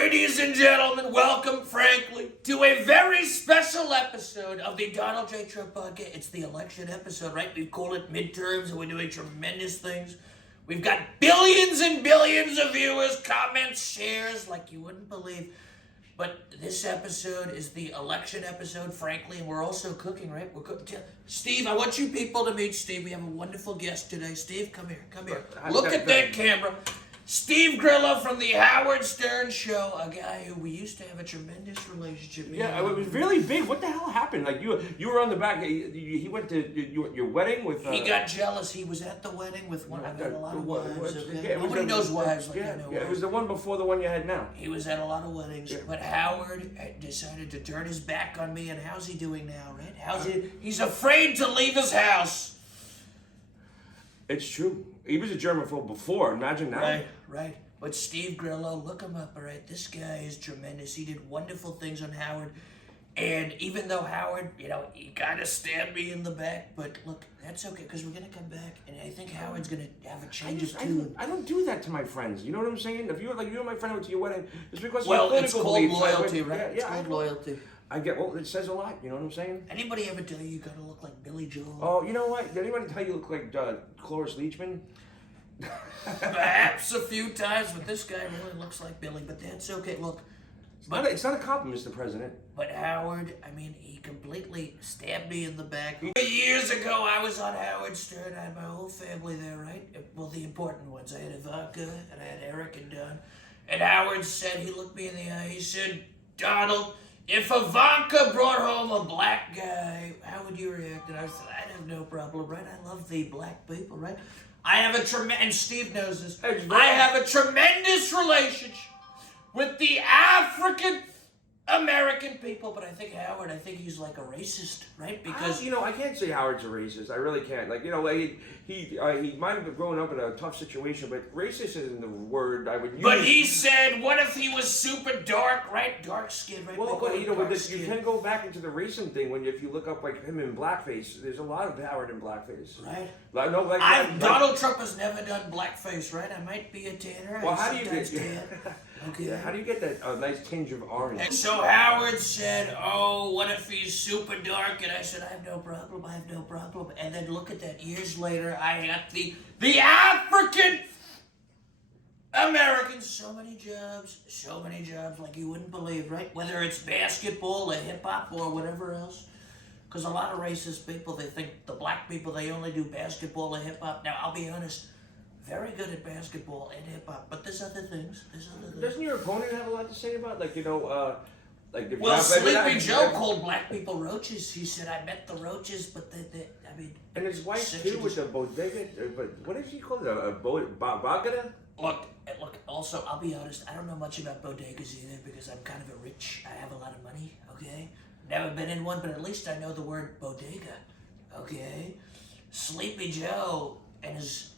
Ladies and gentlemen, welcome, frankly, to a very special episode of the Donald J. Trump podcast. It's the election episode, right? We call it midterms, and we're doing tremendous things. We've got billions and billions of viewers, comments, shares, like you wouldn't believe. But this episode is the election episode, frankly, and we're also cooking, right? We're cooking. Steve, I want you people to meet Steve. We have a wonderful guest today. Steve, come here. Look at that camera. Steve Grillo from the Howard Stern Show, a guy who we used to have a tremendous relationship with. Yeah, it was really big. What the hell happened? Like you were on the back. He went to your wedding with. He got jealous. He was at the wedding with one. I've got a lot of wives. Okay? Nobody knows wives like I know. Yeah, it was the one before the one you had now. He was at a lot of weddings, but Howard decided to turn his back on me. And how's he doing now? Right? How's he? He's afraid to leave his house. It's true. He was a germaphobe before. Imagine now. Right. But Steve Grillo, look him up, all right? This guy is tremendous. He did wonderful things on Howard. And even though Howard, he kind of stabbed me in the back, but look, that's okay, because we're going to come back, and I think Howard's going to have a change of tune. I don't do that to my friends. You know what I'm saying? If you and my friend went to your wedding, it's because of your political beliefs. Well, it's called loyalty, right? Yeah, it's called loyalty. It says a lot, you know what I'm saying? Anybody ever tell you got to look like Billy Joel? Oh, you know what? Did anybody tell you look like Cloris Leachman? Perhaps a few times, but this guy really looks like Billy, but that's okay. Look. It's not a compliment, Mr. President. But Howard, he completely stabbed me in the back. Years ago, I was on Howard Stern. I had my whole family there, right? Well, the important ones. I had Ivanka, and I had Aric and Don. And Howard said, he looked me in the eye, he said, Donald, if Ivanka brought home a black guy, how would you react? And I said, I'd have no problem, right? I love the black people, right? I have and Steve knows this, I have a tremendous relationship with the African American people, but I think Howard, he's like a racist, right? Because I can't say Howard's a racist. I really can't. He might have been growing up in a tough situation, but racist isn't the word I would use. But he said, what if he was super dark, right? Dark skin, right? Well, you can go back into the racist thing if you look up like him in blackface. There's a lot of Howard in blackface. Right. Donald Trump has never done blackface, right? I might be a tanner. Well, how do you get tan. Okay. Yeah, how do you get that nice tinge of orange? And so Howard said, oh, what if he's super dark? And I said, I have no problem. And then look at that. Years later, I got the African Americans, so many jobs like you wouldn't believe, right? Whether it's basketball or hip-hop or whatever else. Because a lot of racist people, they think the black people, they only do basketball or hip-hop. Now, I'll be honest, very good at basketball and hip-hop, but there's other things. Doesn't your opponent have a lot to say about, Sleepy Joe called black people roaches. He said, I met the roaches, but And his wife, too, with the bodega, but what did she call it, a bodega? Look, also, I'll be honest, I don't know much about bodegas either, because I'm kind of a rich, I have a lot of money, okay? Never been in one, but at least I know the word bodega, okay? Sleepy Joe and his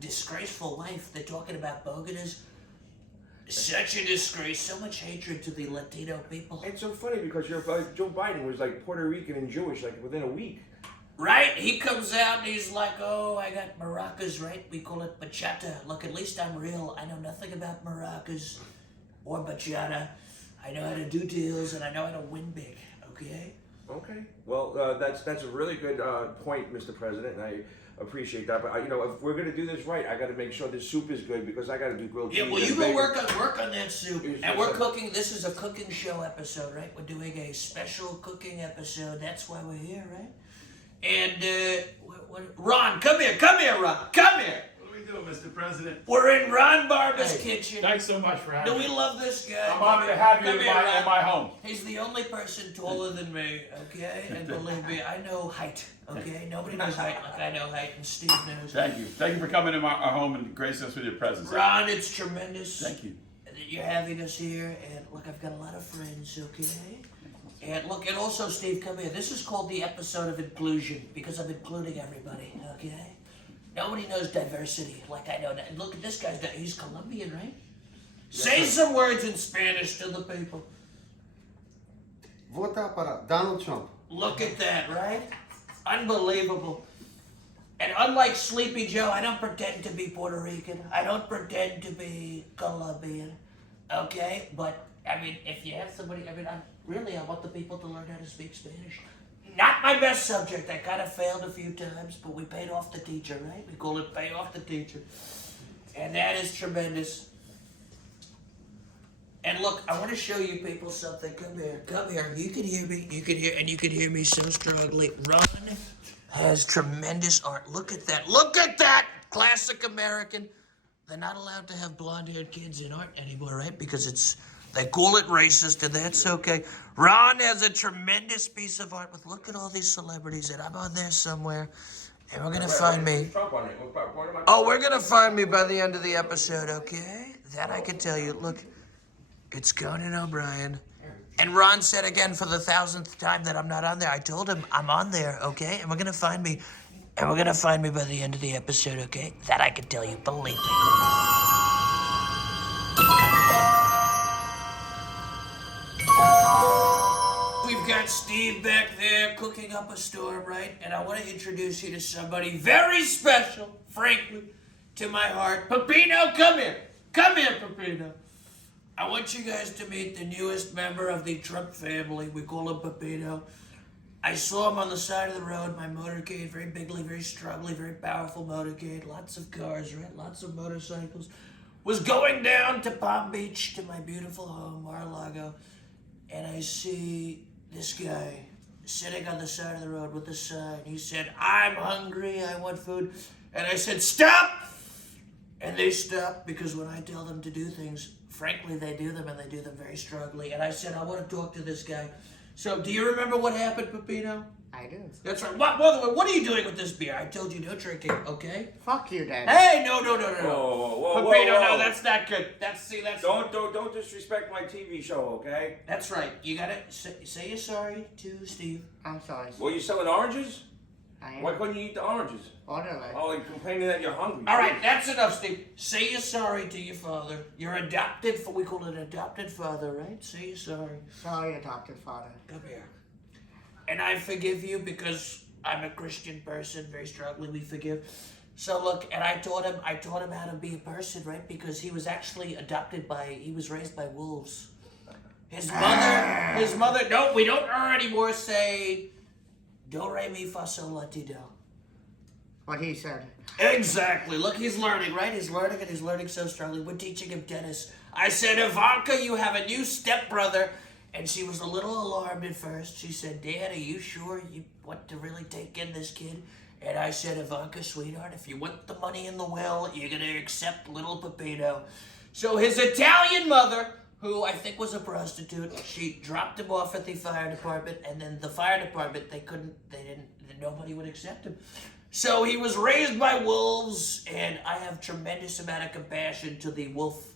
disgraceful wife, they're talking about bodegas. Such a disgrace, so much hatred to the Latino people. It's so funny because Joe Biden was like Puerto Rican and Jewish within a week. Right? He comes out and he's like, oh, I got maracas, right? We call it bachata. Look, at least I'm real. I know nothing about maracas or bachata. I know how to do deals and I know how to win big, okay? Okay. Well, that's a really good point, Mr. President, and I appreciate that. But if we're gonna do this right, I got to make sure this soup is good because I got to do grilled cheese. Yeah, well, you go work on that soup. And we're cooking. This is a cooking show episode, right? We're doing a special cooking episode. That's why we're here, right? And Ron, come here, Ron, come here. What are we doing, Mr. President? We're in Ron Barber's kitchen. Thanks so much for having Do me. we love this guy? I'm honored to have you in my home. He's the only person taller than me, okay? And believe me, I know height, okay? Nobody knows height like I know height, and Steve knows. Thank you. Thank you for coming in our home and gracing us with your presence. Ron, it's tremendous. Thank you. That you're having us here, and look, I've got a lot of friends, okay? And look, and also, Steve, come here. This is called the episode of inclusion, because I'm including everybody, okay? Nobody knows diversity like I know that. Look at this guy. He's Colombian, right? Say some words in Spanish to the people. Vota para Donald Trump. Look at that, right? Unbelievable. And unlike Sleepy Joe, I don't pretend to be Puerto Rican. I don't pretend to be Colombian. okay? But, I mean, if you have somebody, I want the people to learn how to speak Spanish. Not my best subject. I kind of failed a few times, but we paid off the teacher, right? We call it pay off the teacher. And that is tremendous. And look, I want to show you people something. Come here. You can hear me. You can hear me so strongly. Ron has tremendous art. Look at that. Classic American. They're not allowed to have blonde-haired kids in art anymore, right? Because they call it racist, and that's okay. Ron has a tremendous piece of art with, look at all these celebrities, and I'm on there somewhere, and we're going to find me. Oh, we're going to find me by the end of the episode, okay? That I can tell you. Look, it's Conan O'Brien. And Ron said again for the 1,000th time that I'm not on there. I told him I'm on there, okay? And we're going to find me. And we're going to find me by the end of the episode, okay? That I can tell you, believe me. We've got Steve back there cooking up a storm, right? And I want to introduce you to somebody very special, frankly, to my heart. Pepino, come here. Come here, Pepino. I want you guys to meet the newest member of the Trump family. We call him Pepino. I saw him on the side of the road, my motorcade, very bigly, very strongly, very powerful motorcade. Lots of cars, right? Lots of motorcycles. Was going down to Palm Beach, to my beautiful home, Mar-a-Lago. And I see this guy sitting on the side of the road with a sign. He said, I'm hungry, I want food. And I said, stop! And they stopped because when I tell them to do things, frankly, they do them and they do them very strongly. And I said, I want to talk to this guy. So, do you remember what happened, Pepino? I do. That's right. What are you doing with this beer? I told you no drinking, okay? Fuck you, Dad. Hey, no. Whoa, Pepino, whoa. no, that's not good. That's. Don't disrespect my TV show, okay? That's right. You gotta say you're sorry to Steve. I'm sorry. Well, you selling oranges? I am. Why couldn't you eat the oranges? Orderly. Oh, you're complaining that you're hungry. All right, that's enough, Steve. Say you're sorry to your father. You're adopted, we call it adopted father, right? Say you're sorry. Sorry, adopted father. Come here. And I forgive you because I'm a Christian person, very strongly we forgive. So look, and I taught him how to be a person, right? Because he was actually he was raised by wolves. His mother, no, we don't anymore say, do, re, mi, fa, sol, la, ti, do. What he said. Exactly. Look, he's learning, right? He's learning so strongly. We're teaching him tennis. I said, Ivanka, you have a new stepbrother. And she was a little alarmed at first. She said, Dad, are you sure you want to really take in this kid? And I said, Ivanka, sweetheart, if you want the money in the will, you're going to accept little Pepino. So his Italian mother, who I think was a prostitute, she dropped him off at the fire department. And then the fire department, nobody would accept him. So he was raised by wolves, and I have tremendous amount of compassion to the wolf,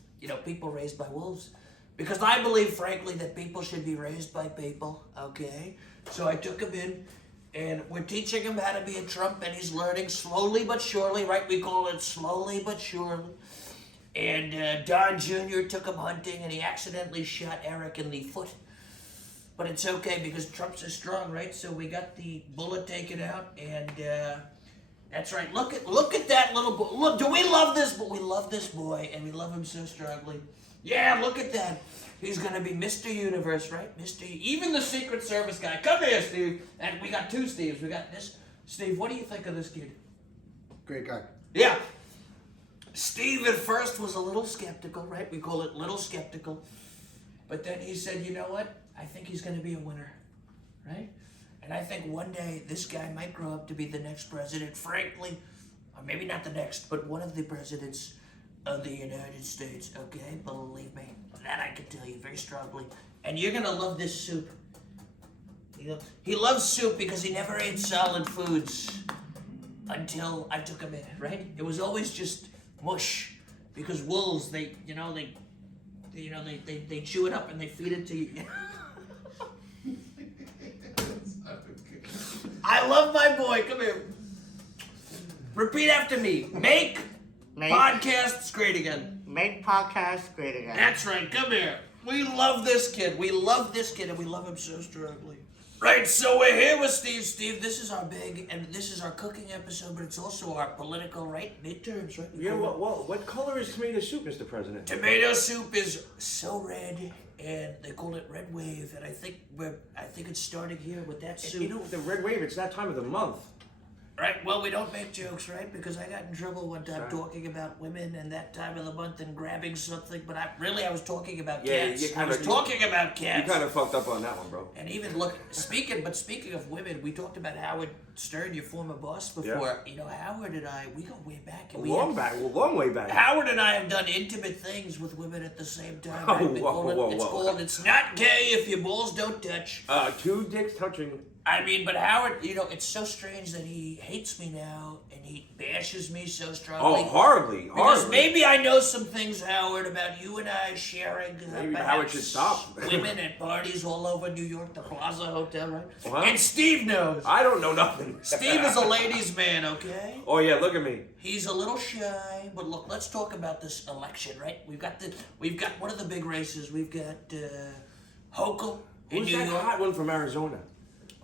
people raised by wolves. Because I believe, frankly, that people should be raised by people, okay? So I took him in, and we're teaching him how to be a Trump, and he's learning slowly but surely, right? We call it slowly but surely. And Don Jr. took him hunting, and he accidentally shot Aric in the foot. But it's okay, because Trump's are strong, right? So we got the bullet taken out, and that's right. Look at that little boy. Look, do we love this? But we love this boy, and we love him so strongly. Yeah, look at that. He's going to be Mr. Universe, right? Even the Secret Service guy. Come here, Steve. And we got two Steves. We got this. Steve, what do you think of this kid? Great guy. Yeah. Steve at first was a little skeptical, right? We call it little skeptical. But then he said, you know what? I think he's going to be a winner, right? And I think one day this guy might grow up to be the next president, frankly. Or maybe not the next, but one of the presidents of the United States, okay? Believe me. That I can tell you very strongly. And you're gonna love this soup. He loves soup because he never ate solid foods until I took him in, right? It was always just mush. Because wolves, they chew it up and they feed it to you. I love my boy. Come here. Repeat after me. Make podcasts great again. Make podcasts great again. That's right. Come here. We love this kid. We love this kid, and we love him so strongly. Right, so we're here with Steve. Steve, this is our this is our cooking episode, but it's also our political, right? Midterms, right? Yeah, well, what color is tomato soup, Mr. President? Tomato soup is so red, and they call it red wave, and I think it's starting here with that soup. You know, the red wave, it's that time of the month. Right, well, we don't make jokes, right? Because I got in trouble one time talking about women and that time of the month and grabbing something, but I was talking about cats. I was talking about cats. You kind of fucked up on that one, bro. And even look, speaking of women, we talked about Howard Stern, your former boss, before. Yeah. You know, Howard and I, we go way back. And long way back. Howard and I have done intimate things with women at the same time. Oh, right? whoa. It's not gay if your balls don't touch. Two dicks touching. I mean, but Howard, you know, it's so strange that he hates me now and he bashes me so strongly. Oh, horribly. Because maybe I know some things, Howard, about you and I sharing. Maybe Howard should stop. Women at parties all over New York, the Plaza Hotel, right? What? And Steve knows. I don't know nothing. Steve is a ladies' man, okay? Oh yeah, look at me. He's a little shy, but look, let's talk about this election, right? We've got one of the big races. We've got Hochul in Who's New that York. hot one from Arizona?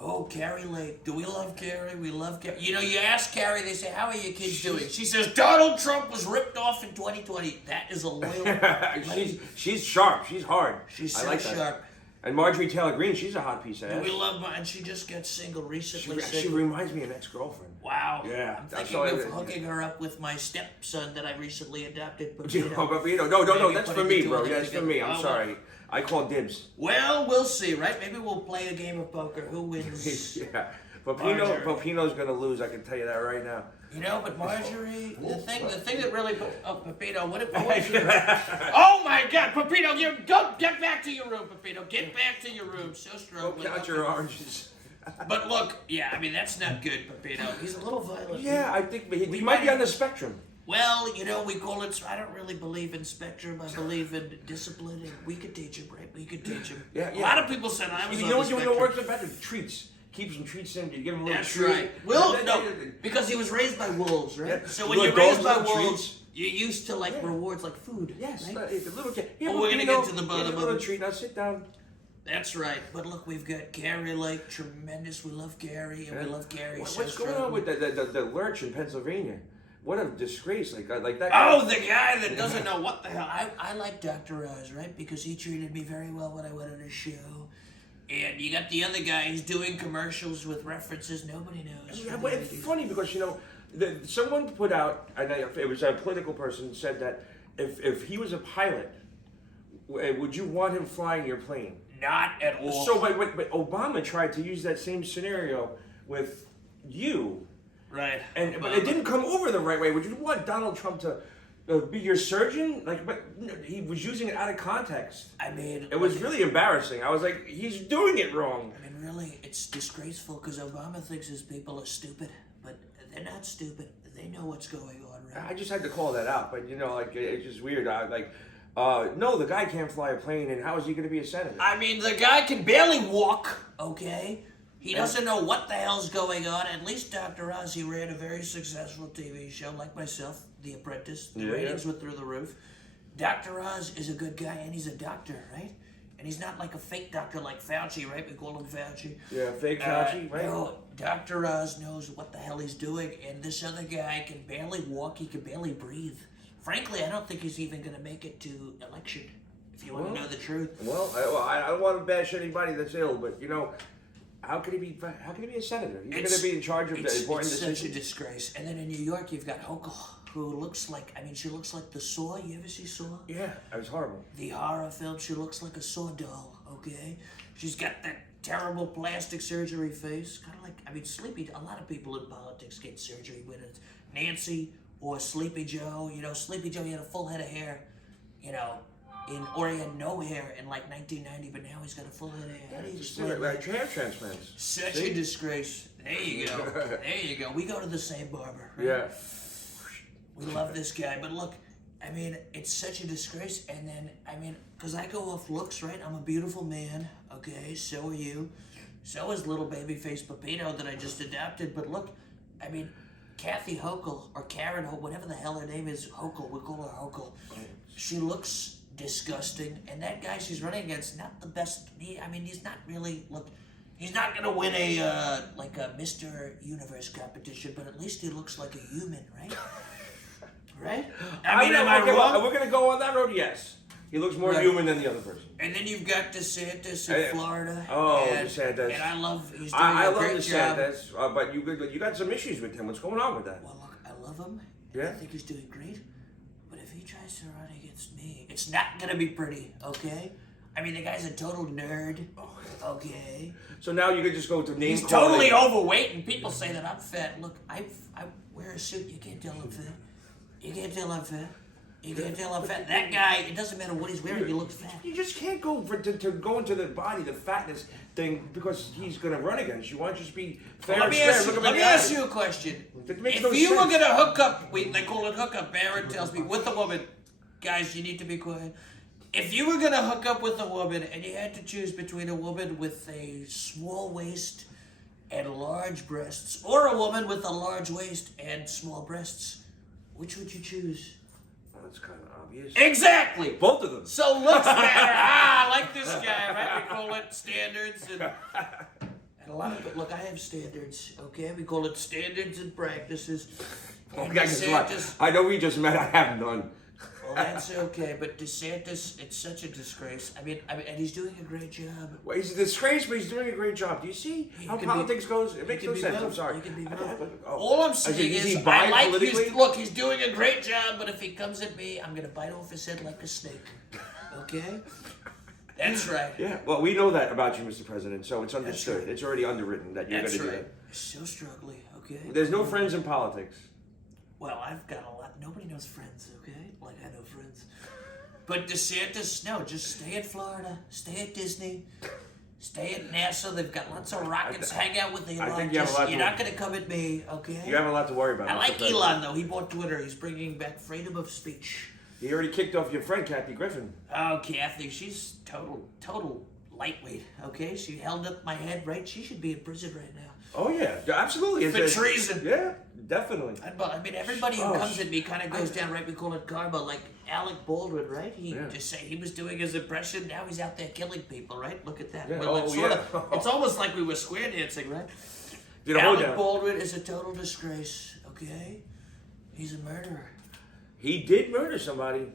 Oh, Carrie Lake. Do we love Carrie? We love Carrie. You know, you ask Carrie, they say, how are your kids doing? She says, Donald Trump was ripped off in 2020. That is a loyal... she's sharp. She's hard. She's so so sharp. And Marjorie Taylor Greene, she's a hot piece of ass. We love her, and she just got single recently. She reminds me of an ex-girlfriend. Wow. Yeah. I'm thinking of hooking her up with my stepson that I recently adopted. Pepino. No, that's for me, bro. That's for me. I'm sorry. I call dibs. Well, we'll see, right? Maybe we'll play a game of poker. Who wins? Yeah. Pepino's gonna lose, I can tell you that right now. You know, but Marjorie, the thing that really... Oh, Pepino, what was your... Oh, my God, Pepino, get back to your room, Pepino. Get back to your room. So strong. Go count your oranges. But look, yeah, I mean, that's not good, Pepino. He's a little violent. Yeah, I think he might be on the spectrum. Well, you know, we call it... I don't really believe in spectrum. I believe in discipline, and we could teach him, right? We could teach him. Yeah. A lot of people said I was You on know the what spectrum. works better? Treats. Keep some treats in. You give him a little That's treat. right. Well, no, because he was raised by wolves, right? Yeah. So when you're raised by wolves, treats. you're used to rewards like food. Yes, right? a little kid. Well, we're gonna get to the bottom a of little it. treat. Now sit down. That's right. But look, we've got Carrie Lake, tremendous. We love Carrie, and we love Carrie. What's going on with the lurch in Pennsylvania? What a disgrace! Like that. Oh, the guy that doesn't know what the hell. I like Dr. Oz, right? Because he treated me very well when I went on his show. And you got the other guy, he's doing commercials with references nobody knows. Yeah, but it's funny because, you know, someone put out, and it was a political person, said that if he was a pilot, would you want him flying your plane? Not at all. So, but Obama tried to use that same scenario with you. Right. But it didn't come over the right way. Would you want Donald Trump to be your surgeon? But he was using it out of context. I mean... It was really embarrassing. I was like, he's doing it wrong. I mean, really, it's disgraceful because Obama thinks his people are stupid. But they're not stupid. They know what's going on, right? I just had to call that out. But, you know, it's just weird. No, the guy can't fly a plane, and how is he going to be a senator? I mean, the guy can barely walk, okay? He doesn't know what the hell's going on. At least Dr. Oz, he ran a very successful TV show, like myself, The Apprentice. The ratings were through the roof. Dr. Oz is a good guy, and he's a doctor, right? And he's not like a fake doctor like Fauci, right? We call him Fauci. Yeah, fake Fauci, right? No, Dr. Oz knows what the hell he's doing, and this other guy can barely walk, he can barely breathe. Frankly, I don't think he's even going to make it to election, if you want to know the truth. Well, I don't want to bash anybody that's ill, but, you know... How can he be a senator? He's going to be in charge of the important decisions. It's such a disgrace. And then in New York, you've got Hochul, who looks like, she looks like the Saw. You ever see Saw? Yeah, it was horrible. The horror film, she looks like a Saw doll, okay? She's got that terrible plastic surgery face. Kind of like, Sleepy, a lot of people in politics get surgery, whether it's Nancy or Sleepy Joe. You know, Sleepy Joe, he had a full head of hair, you know. Or he had no hair in 1990, but now he's got a full head of hair. How do you explain that? Hair transplants. Such a disgrace. There you go. There you go. We go to the same barber. Right? Yeah. We love this guy, but look, it's such a disgrace. And then, because I go off looks, right? I'm a beautiful man. Okay, so are you. So is little babyface Pepino that I just adopted. But look, Kathy Hochul or Karen Hochul, whatever the hell her name is, Hochul. We call her Hochul. She looks disgusting, and that guy she's running against, not the best. He's not really He's not gonna win a like a Mr. Universe competition, but at least he looks like a human, right? Right? I mean, am I wrong? We're gonna go on that road. Yes, he looks more Right. human than the other person. And then you've got DeSantis in Florida. Oh, and, DeSantis. And I love he's doing I a love great job. DeSantis, but you got some issues with him. What's going on with that? Well, look, I love him. Yeah. I think he's doing great. But if he tries to run against me, it's not gonna be pretty, okay? I mean, the guy's a total nerd. Okay. So now you could just go to name. He's totally overweight, and people say that I'm fat. Look, I wear a suit. You can't tell I'm fat. You can't tell I'm fat. You can't tell I'm fat. That guy, it doesn't matter what he's wearing, he looks fat. You just can't go to go into the body, the fatness thing, because he's going to run against you. Why don't you just be fair Let and me square? ask you, Look at let me me in the ask eye. you a question. That makes If no you were sense. gonna hook up, they call it hookup. Aaron tells me with a woman, guys, you need to be quiet. If you were gonna hook up with a woman and you had to choose between a woman with a small waist and large breasts, or a woman with a large waist and small breasts, which would you choose? Well, that's kind of obvious. Exactly. Both of them. So looks matter. I like this guy, right? We call it standards and a lot of it. Look, I have standards. Okay, we call it standards and practices. And Okay, guess what? DeSantis, I know we just met. I have none. well, that's okay, but DeSantis, it's such a disgrace. I mean, and he's doing a great job. Well, he's a disgrace, but he's doing a great job. Do you see how can politics goes? It he makes can no be sense. I'm both. sorry. He can be I both. don't- oh. All I'm I said, saying is he is, I bi like politically? his look. He's doing a great job, but if he comes at me, I'm gonna bite off his head like a snake. Okay? That's right. Yeah, well, we know that about you, Mr. President, so it's understood. right. It's already underwritten that you're going That's to do right. that. So struggling. Okay. There's no friends in politics. Well, I've got a lot. Nobody knows friends, okay? Like I know friends. But DeSantis, no, just stay in Florida, stay at Disney, stay at NASA. They've got lots of rockets. Hang out with Elon. I think you have a lot You're to- not going to come at me, okay? You have a lot to worry about. I Mr. like President. Elon, though. He bought Twitter. He's bringing back freedom of speech. He already kicked off your friend, Kathy Griffin. Oh, Kathy, she's total lightweight, okay? She held up my head, right? She should be in prison right now. Oh, yeah, absolutely. For treason. Yeah, definitely. I mean, everybody who Oh, comes at me kind of goes down, right? We call it karma. Like Alec Baldwin, right? He Yeah. just say he was doing his impression. Now he's out there killing people, right? Look at that. Yeah. Well, it's Oh, sort yeah. of, it's almost like we were square dancing, right? Did a hold Alec down. Baldwin is a total disgrace, okay? He's a murderer. He did murder somebody.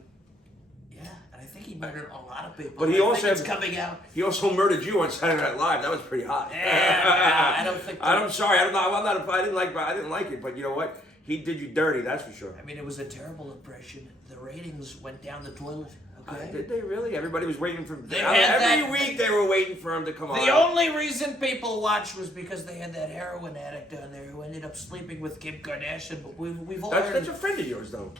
Yeah, and I think he murdered a lot of people. But he I also think it's had- coming out. He also murdered you on Saturday Night Live. That was pretty hot. Yeah, I don't think. I'm sorry. I'm not. I didn't like it. But you know what? He did you dirty. That's for sure. I mean, it was a terrible impression. The ratings went down the toilet. Okay. Did they really? Everybody was waiting for. They had every that- week they were waiting for him to come on. The only reason people watched was because they had that heroin addict on there who ended up sleeping with Kim Kardashian. But we've all heard. That's a friend of yours, though.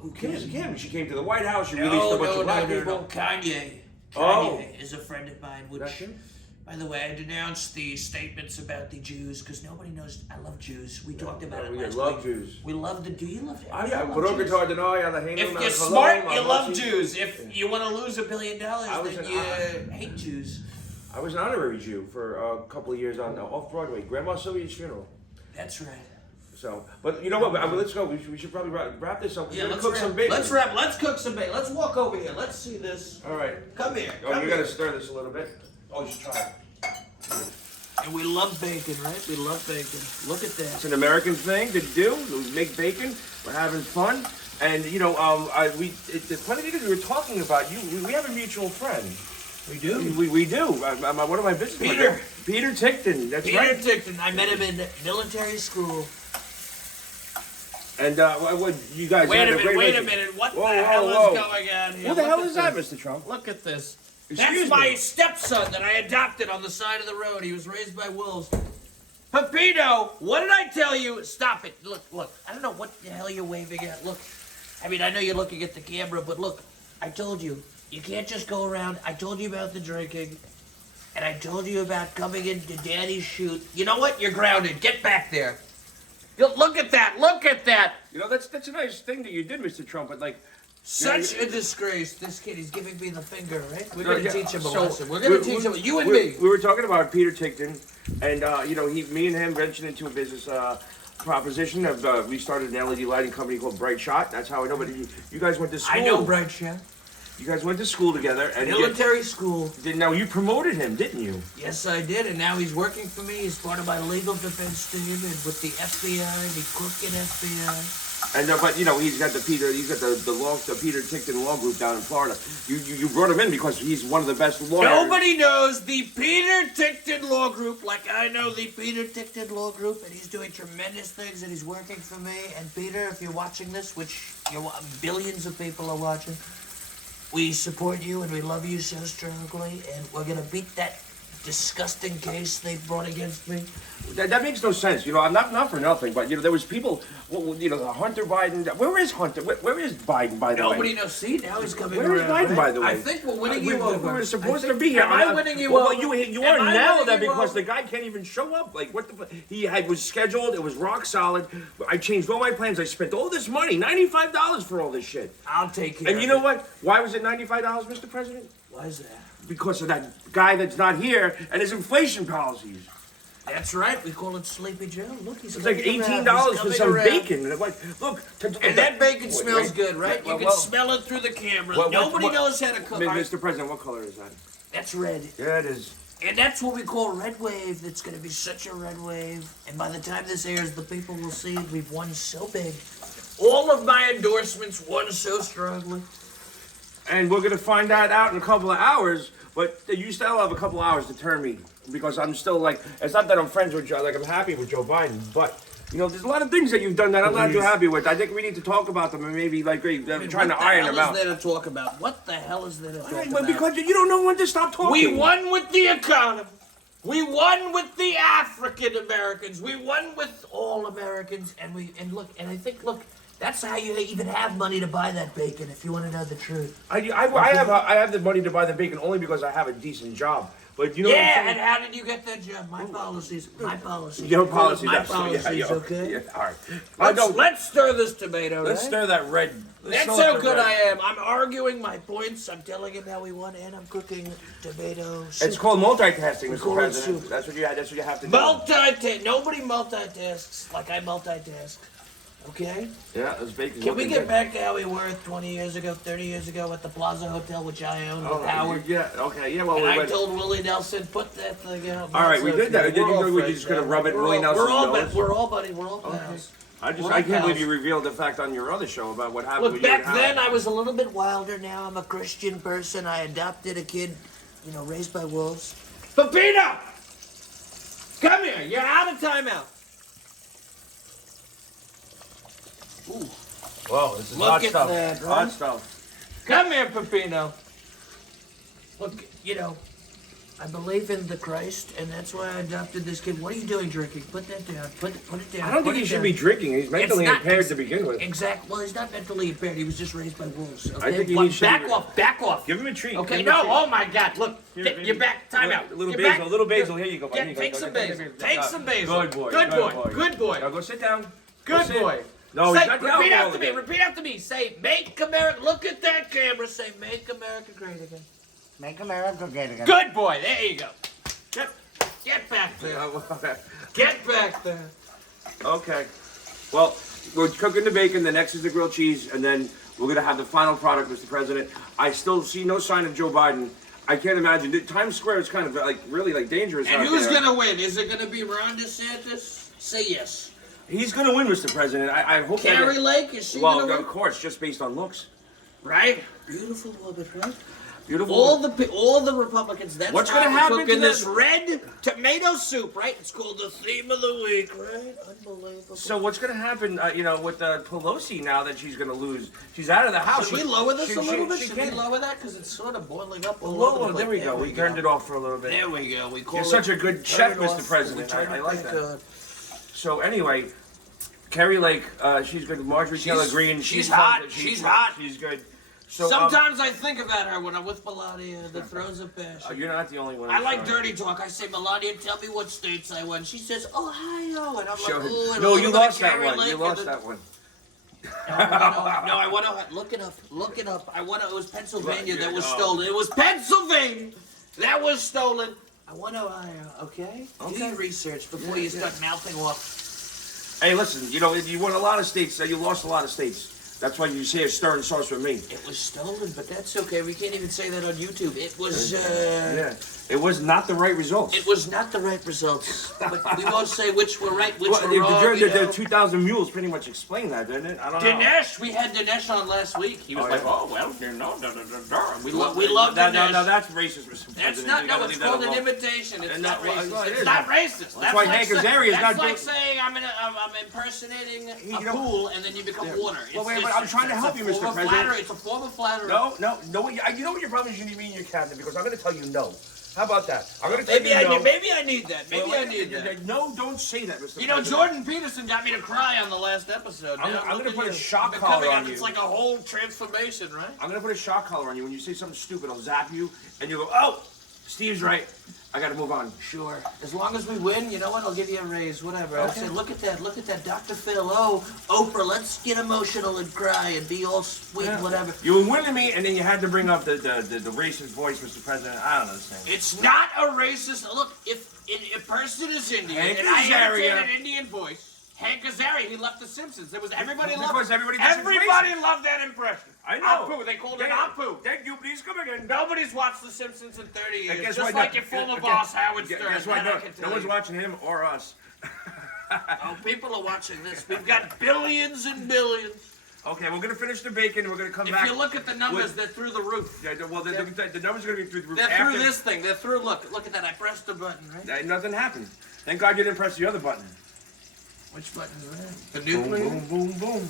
Who Kim cares? is Kim. She came to the White House. She No, released a bunch no, of black no, people. no. Kanye. Oh. Kanye is a friend of mine. That's Which, him? by the way, I denounced the statements about the Jews because nobody knows. I love Jews. We talked about it we last love week. Jews. We love the. Do you love? Ah, you yeah. love Puro Jews? guitar deny. If you're smart, you love Jews. If you want to lose $1 billion, I was then an- you hate Jews. I was an honorary Jew for a couple of years on off Broadway. Grandma Sylvia's funeral. That's right. So, but you know what? Let's go. We should probably wrap this up. We're Yeah, gonna let's cook wrap. some bacon. Let's wrap. Let's cook some bacon. Let's walk over here. Let's see this. All right. Come here. Oh, Come you here. gotta stir this a little bit. Oh, you should try it. And we love bacon, right? We love bacon. Look at It's that. an American thing to do. We make bacon. We're having fun. And you know, the funny thing is, we were talking about you. We have a mutual friend. We do. We do. One of my business Peter. Peter Tickton. That's Peter right. Tickton. I met him in military school. And what you guys? Wait had a great minute. Wait a relationship. minute. What Whoa, the hell whoa. is going on here? What the Look hell at is that, this. Mr. Trump? Look at this. Excuse That's my me. stepson that I adopted on the side of the road. He was raised by wolves. Pepino, what did I tell you? Stop it. Look. I don't know what the hell you're waving at. Look. I mean, I know you're looking at the camera, but look. I told you. You can't just go around. I told you about the drinking. And I told you about coming into Daddy's shoot. You know what? You're grounded. Get back there. Look at that. Look at that. You know, that's a nice thing that you did, Mr. Trump. But like, Such a disgrace. This kid, he's giving me the finger, right? We're No, going to yeah, teach him a so lesson. We're going to teach him. You and me. We were talking about Peter Tickton, and you know, me and him ventured into a business proposition of we started an LED lighting company called Bright Shot. That's how I know. But you guys went to school. I know Bright Shot. You guys went to school together, and Military school. now you promoted him, didn't you? Yes, I did, and now he's working for me. He's part of my legal defense team, and with the FBI, the crooked FBI. And but he's got the Peter Tickton Law Group down in Florida. You brought him in because he's one of the best lawyers. Nobody knows the Peter Tickton Law Group like I know the Peter Tickton Law Group, and he's doing tremendous things, and he's working for me. And Peter, if you're watching this, which billions of people are watching, we support you and we love you so strongly, and we're gonna beat that disgusting case they brought against me. That makes no sense. I'm not for nothing, but there was people. Hunter Biden. Where is Hunter? Where is Biden? By the way, Nobody knows. See, now he's coming where is around. Biden? By the way, I think we're winning you we over. were supposed to be here. Am I winning you well, over? You Am are I now winning that you because over? the guy can't even show up. Like what the? He was scheduled. It was rock solid. I changed all my plans. I spent all this money, $95 for all this shit. I'll take care. And you know what? Why was it $95, Mr. President? Why is that? Because of that guy that's not here and his inflation policies. That's right. We call it Sleepy Joe. Look, he's It's like coming around. $18 He's for coming some around. bacon. Like, look. And that bacon Wait, smells wait. good, right? Well, You can well, smell it through the camera. What- Nobody what- knows how to cook. Mr. President, what color is that? That's red. Yeah, it is. And that's what we call red wave. It's going to be such a red wave. And by the time this airs, the people will see we've won so big. All of my endorsements won so strongly. And we're going to find that out in a couple of hours, but you still have a couple of hours to turn me because I'm still like, it's not that I'm friends with Joe, like I'm happy with Joe Biden, but there's a lot of things that you've done that I'm not too happy with. I think we need to talk about them and maybe like trying to iron them out. What the hell is there to talk about? What the hell is there to talk Right, about? but because you don't know when to stop talking. We won with the economy. We won with the African Americans. We won with all Americans. And I think that's how you even have money to buy that bacon. If you want to know the truth. I have the money to buy the bacon only because I have a decent job. But you know what I'm Yeah, saying? and how did you get that job? My policies. Your policies. My that's- policies, yeah, okay? Yeah, all right. Let's stir this tomato, Let's right? stir that red. That's how good I am. I'm arguing my points. I'm telling him how we won, and I'm cooking tomato soup. It's called multitasking, call Mr. it President. soup. That's what you have to do. Nobody multitasks like I multitask. Okay? Yeah, those bacon. Can we get back to how we were 20 years ago, 30 years ago at the Plaza Hotel, which I owned with Howard? Yeah. Okay. Yeah. Well, And we I went. told Willie Nelson, put that thing out. All right, we did that. Okay, Did you we're all know we're friends just gonna now. rub it in We're Willie all- Nelson's We're all nose? we're all buddies. We're all pals. I We're all can't believe pals. you revealed the fact on your other show about what happened Look, with you back and then Howard. I was a little bit wilder. Now I'm a Christian person. I adopted a kid, raised by wolves. Pepino! Come here. You're out of timeout. Ooh. Whoa, this is Look hot at stuff. that, Hot right? stuff. Come here, Pepino. Look, I believe in the Christ, and that's why I adopted this kid. What are you doing drinking? Put that down. Put it down. I don't think he should be drinking. He's mentally impaired to begin with. Exactly. Well, he's not mentally impaired. He was just raised by wolves. Okay? I think he Well, needs to back be- off. Back off. Give him a treat. Okay, Give him a no. treat. Oh my God! Look, Here, you're back. Time out. A little You're basil. back. A little basil. Here you go. Yeah, Here you go. take some basil. Take some basil. Good boy. Good boy. Good boy. Now go sit down. Good Go sit. boy. No, Say, he's not repeat down after me. Repeat after me. Say, "Make America." Look at that camera. Say, "Make America great again." Make America great again. Good boy. There you go. Get back there. Get back there. Okay. Well, we're cooking the bacon. The next is the grilled cheese, and then we're gonna have the final product, Mr. President. I still see no sign of Joe Biden. I can't imagine. Times Square is kind of really dangerous. And out who's there. gonna win? Is it gonna be Ron DeSantis? Say yes. He's gonna win, Mr. President. I hope. Carrie Lake, is she Well, gonna of win? course, just based on looks. Right? Beautiful woman, right? Beautiful. All the Republicans. That's What's why gonna we're happen cooking to this them? red tomato soup, right? It's called the theme of the week, right? Unbelievable. So what's gonna happen? With Pelosi now that she's gonna lose? She's out of the house. Should we lower this a little bit? She Should we can't. lower that? Because it's sort of boiling up. Whoa, there we go. We turned it off for a little bit. There we go. We call You're it. such a good chef, Mr. President. I like that. So anyway, Carrie Lake, she's good. Marjorie Taylor Greene, she's hot. She's hot. She's good. So Sometimes I think about her when I'm with Melania, the throes of passion. you're not the only one. I like dirty talk. I say, Melania, tell me what states I won. She says, Ohio. And I'm like, ooh. And No, a you little bit of lost that Carrie one. Lake You and lost then- that one. No, I want to look it up. Look it up. It was Pennsylvania that was stolen. It was Pennsylvania that was stolen. I want Ohio. Okay. Do your research before you start mouthing off. Hey, listen. You won a lot of states. You lost a lot of states. That's why you say a stirring sauce with me. It was stolen, but that's okay. We can't even say that on YouTube. It was, Yeah. It was not the right results. It was not the right results. But we won't say which were right, which Well, were wrong. the 2,000 Mules pretty much explained that, didn't it? I don't know. Dinesh, we had Dinesh on last week. He was like, yeah. oh, well, you know, we love that. Dinesh. No, that's racist, Mr. That's President. not, You no, gotta it's leave that called an alone. imitation. It's And not well, racist. it It's is. not racist. That's why like, Hank Azaria is that's not like doing- saying I'm impersonating a You know- pool and then you become water. Well, wait, but I'm trying to help you, Mr. President. It's a form of flattery. No. You know what your problem is? You need me in your cabinet because I'm going to tell you no. How about that? I'm going to tell you no. Maybe I need that. Maybe Well, I need that. No, don't say that, Mr. You know, President. Jordan Peterson got me to cry on the last episode. I'm Now, gonna look at put a you. shock I'm collar becoming- on you. It's like a whole transformation, right? I'm going to put a shock collar on you. When you say something stupid, I'll zap you, and you'll go, oh, Steve's right. I got to move on. Sure. As long as we win, you know what? I'll give you a raise, whatever. I'll say, look at that, Dr. Phil. Oh, Oprah, let's get emotional and cry and be all sweet, whatever. You were winning me, and then you had to bring up the racist voice, Mr. President. I don't understand. It's not a racist. Look, if a person is Indian, Hank and I Azaria. imitate an Indian voice, Hank Azaria, he left The Simpsons. There was everybody loved. Because everybody thinks it's Everybody loved that impression. I know. Apu, they called it Apu. Thank you, please come again. Nobody's watched The Simpsons in 30 years. And guess Just what? like your former boss, Howard Stern. Guess what? That I can No tell one's you. watching him or us. Oh, people are watching this. We've got billions and billions. Okay, we're gonna finish the bacon. We're gonna come back. If you look at the numbers, they're through the roof. Yeah, well, the numbers are gonna be through the roof. They're after through this thing. They're through. Look at that. I pressed the button, right? Nothing happened. Thank God you didn't press the other button. Which button is that? The Boom, nuclear? boom, boom, boom.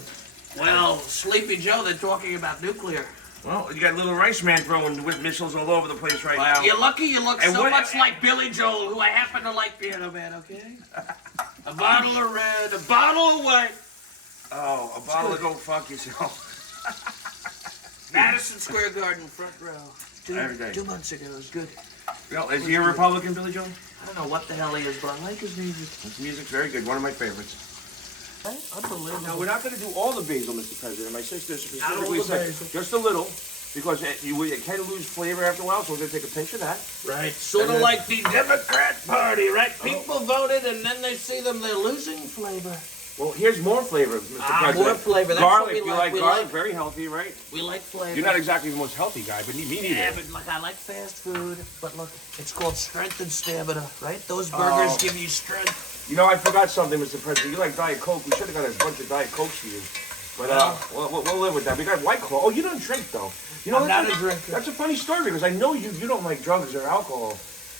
Well, Sleepy Joe, they're talking about nuclear. Well, you got little rice man throwing with missiles all over the place right now. You're lucky you look And so what- much like Billy Joel, who I happen to like Piano Man, okay? A bottle of red, a bottle of white. Oh, a bottle of go fuck yourself. Madison Square Garden, front row. Every day. 2 months ago, it was good. Is he a Republican, Billy Joel? I don't know what the hell he is, but I like his music. His music's very good. One of my favorites. Unbelievable. No, we're not going to do all the basil, Mr. President. My sister Not all specifically the said basil. just a little, because it can lose flavor after a while, so we're going to take a pinch of that. Right. Sort of And then- like the Democrat Party, right? People voted and then they see them, they're losing flavor. Well, here's more flavor, Mr. President. More flavor. That's what Garlic, we you like. like We garlic? like- Very healthy, right? We like flavor. You're not exactly the most healthy guy, but me neither. Yeah, but look, I like fast food. But look, it's called strength and stamina, right? Those burgers give you strength. You know, I forgot something, Mr. President. You like Diet Coke. We should have got a bunch of Diet Cokes for you. But we'll live with that. We got White Claw. Oh, you don't drink, though. You know, I'm not a drinker. That's a funny story because I know you don't like drugs or alcohol.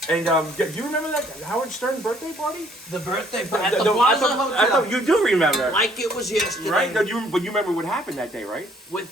And do you remember that Howard Stern birthday party? The birthday party at the No, Plaza I Hotel. thought you do remember. Like it was yesterday. Right? But you remember what happened that day, right? With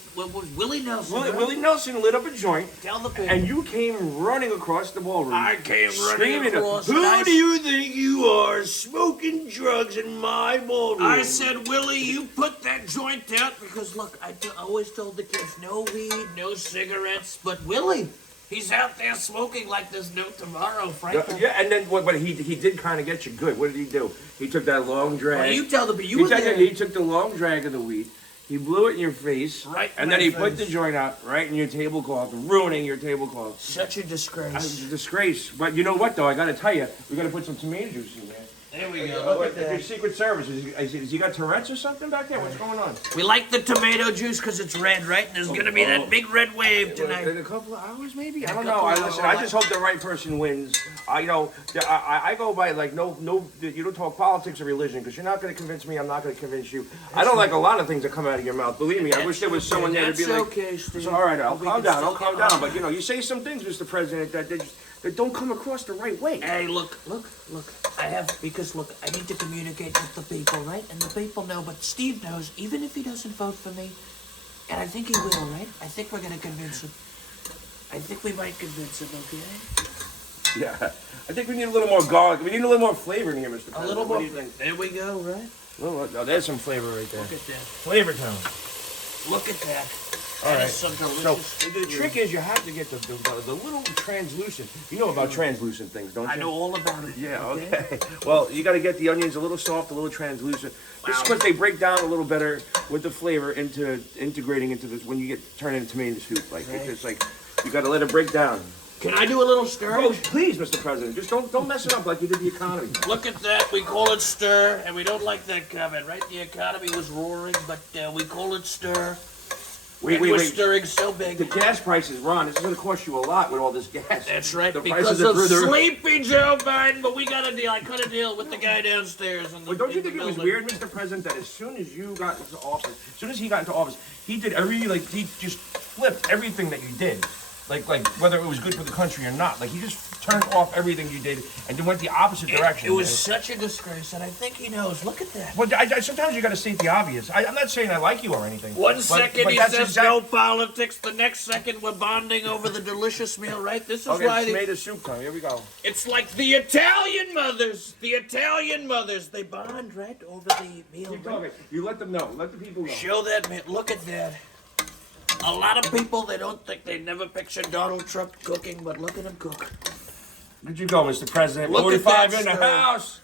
Willie Nelson. Willie, right? Willie Nelson lit up a joint, Tell the people. and you came running across the ballroom. I came running screaming, across. "Who and I do you think you are, smoking drugs in my ballroom?" I said, Willie, you put that joint out because look, I always told the kids, no weed, no cigarettes. But Willie, he's out there smoking like there's no tomorrow, frankly. Yeah, and then but he did kind of get you good. What did he do? He took that long drag. Well, you tell the people. You were there. He took the long drag of the weed. He blew it in your face. Right in And then my he put face. the joint out right in your tablecloth, ruining your tablecloth. Such a It's disgrace. a disgrace. But you know what, though? I got to tell you, we got to put some tomato juice in there. There we Look at your Secret Service. Has he got Tourette's or something back there? What's going on? We like the tomato juice because it's red, right? And there's gonna be that big red wave tonight. In a couple of hours, maybe? I In a don't know. couple of I hours. just hope the right person wins. I go by like no. You don't talk politics or religion because you're not going to convince me. I'm not going to convince you. I don't like a lot of things that come out of your mouth. Believe me. I wish there was someone there to be That's like. okay, Steve. So, all right, I'll We calm can down. still I'll calm get down. on. But you say some things, Mr. President, that don't come across the right way. Hey, look. I need to communicate with the people, right? And the people know, but Steve knows, even if he doesn't vote for me, and I think he will, right? I think we're gonna convince him. I think we might convince him, okay? Yeah. I think we need a little more garlic. We need a little more flavor in here, Mr. President. A little What more. do you think? There we go, right? Oh, there's some flavor right there. Look at that. Flavor town. Look at that. All That right. is some So delicious. the trick is you have to get the little translucent. You know about translucent things, don't you? I know all about it. Yeah, okay. Well, you got to get the onions a little soft, a little translucent. Just because they break down a little better with the flavor into integrating into this when you turn into tomato soup. Like Right. it's like you got to let it break down. Can I do a little stir? Oh, please, Mr. President, just don't mess it up like you did the economy. Look at that. We call it stir, and we don't like that comment, right? The economy was roaring, but we call it stir. We're stirring so big. The gas prices, Ron, this is going to cost you a lot with all this gas. That's right, The because prices are of through the roof. sleepy Joe Biden, but we got a deal. I cut a deal with the guy downstairs. But don't you think it was weird, Mr. President, that as soon as you got into office, as soon as he got into office, he did he just flipped everything that you did. Like whether it was good for the country or not. Like he just turned off everything you did and then went the opposite direction. It was such a disgrace, and I think he knows. Look at that. But sometimes you got to state the obvious. I'm not saying I like you or anything. One second but he that's says no politics. The next second we're bonding over the delicious meal, right? This is why tomato soup time. Here we go. it's like the Italian mothers. The Italian mothers, they bond, right, over the meal. Keep Right? talking. You let them know. Let the people know. Show that man. Look at that. A lot of people, they never picture Donald Trump cooking, but look at him cook. Where'd you go, Mr. President? Look at 45 that in the stir. house.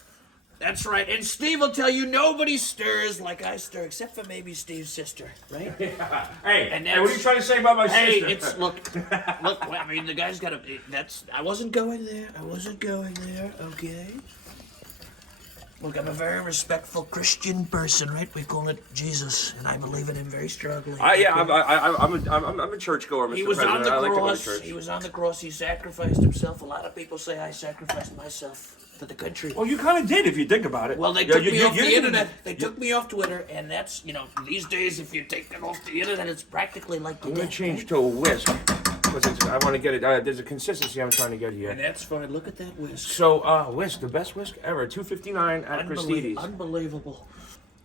That's right. And Steve will tell you nobody stirs like I stir, except for maybe Steve's sister, right? Hey, And what are you trying to say about my Hey, sister? it's look. I mean, the guy's got to. I wasn't going there. Okay. Look, I'm a very respectful Christian person, right? We call it Jesus, and I believe in him very strongly. I'm a churchgoer, Mr. He was President. on the I like to go cross. to church. He was on the cross. He sacrificed himself. A lot of people say I sacrificed myself for the country. Well, you kind of did if you think about it. Well, they took me off the internet. They took me off Twitter, and that's, these days, if you take it off the internet, it's practically like I'm you're going dead, to change right? to a whisk. Because I want to get it. There's a consistency I'm trying to get here. And that's fine. Look at that whisk. So, whisk, the best whisk ever. $2.59 at Christie's. Unbelievable.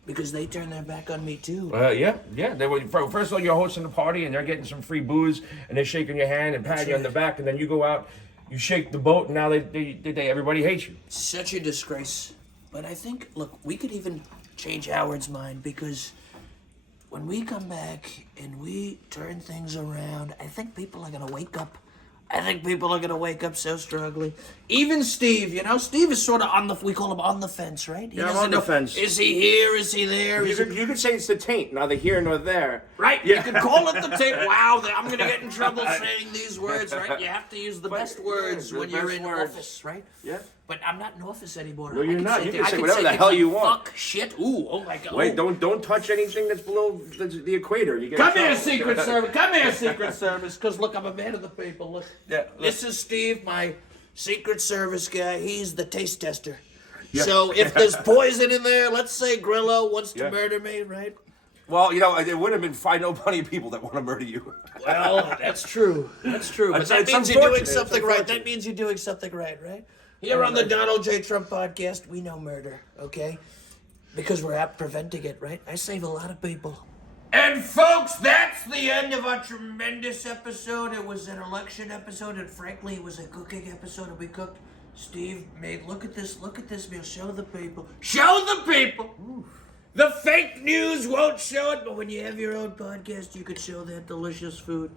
Because they turned their back on me, too. Yeah. They were, first of all, you're hosting a party and they're getting some free booze and they're shaking your hand and patting you on the back, and then you go out, you shake the boat, and now everybody hates you. Such a disgrace. But I think, look, we could even change Howard's mind, because when we come back and we turn things around, I think people are going to wake up. I think people are going to wake up so strongly. Even Steve, Steve is sort of we call him on the fence, right? Yeah, I'm on the fence. Is he here? Is he there? You could say it's the taint, neither here nor there. Right? Yeah. You can call it the tape. Wow, I'm going to get in trouble saying these words, right? You have to use the best words the when you're best in words. office, right? Yeah. But I'm not in office anymore. No, you're not. You can I say whatever the things hell like you want. Fuck, shit, ooh, oh my God. Wait, ooh. don't touch anything that's below the equator. You get Come in here, trouble. Secret Service. Come here, Secret Service. Because, look, I'm a man of the people. Look. Yeah, look. This is Steve, my Secret Service guy. He's the taste tester. Yeah. So if there's poison in there, let's say Grillo wants to Yeah. murder me, right? Well, there would have been plenty of people that want to murder you. Well, that's true. That's true. But that It's means you're doing unfortunate. something It's right. That unfortunate. means you're doing something right? Here on the Donald J. Trump podcast, we know murder, okay? Because we're out preventing it, right? I save a lot of people. And folks, that's the end of our tremendous episode. It was an election episode, and frankly, it was a cooking episode, and we cooked. Steve made, look at this meal. Show the people. Show the people! Ooh. The fake news won't show it, but when you have your own podcast, you could show that delicious food.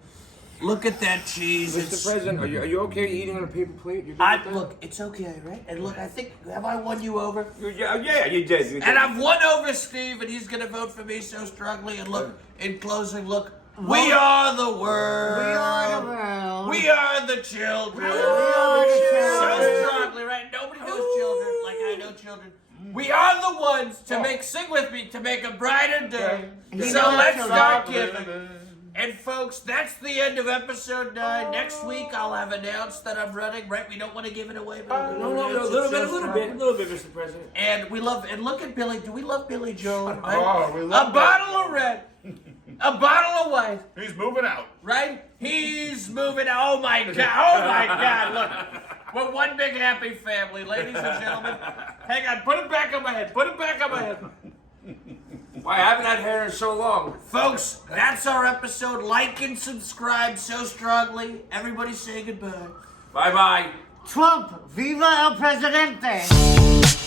Look at that cheese. Mr. President, are you okay eating on a paper plate? You good with that? Look, it's okay, right? And look, I think, have I won you over? Yeah, you did. And I've won over Steve, and he's gonna vote for me so strongly. And look, in closing, look, we are the world. We are the world. We are the children. are the So children. strongly, right? Nobody knows children like I know children. We are the ones to sing with me, to make a brighter day. So let's start giving. And folks, that's the end of episode 9. Next week, I'll have announced that I'm running. Right? We don't want to give it away, but I'm gonna announce it a little bit, Mr. President. And we love, and look at Billy. Do we love Billy Joel? Right? Oh, we love a bottle of red, a bottle of white. He's moving out. Right? He's moving. Oh my God! Oh my God! Look, we're one big happy family, ladies and gentlemen. Hang on, put it back on my head. Put it back on my head. I haven't had hair in so long. Folks, that's our episode. Like and subscribe so strongly. Everybody say goodbye. Bye-bye. Trump, viva el presidente.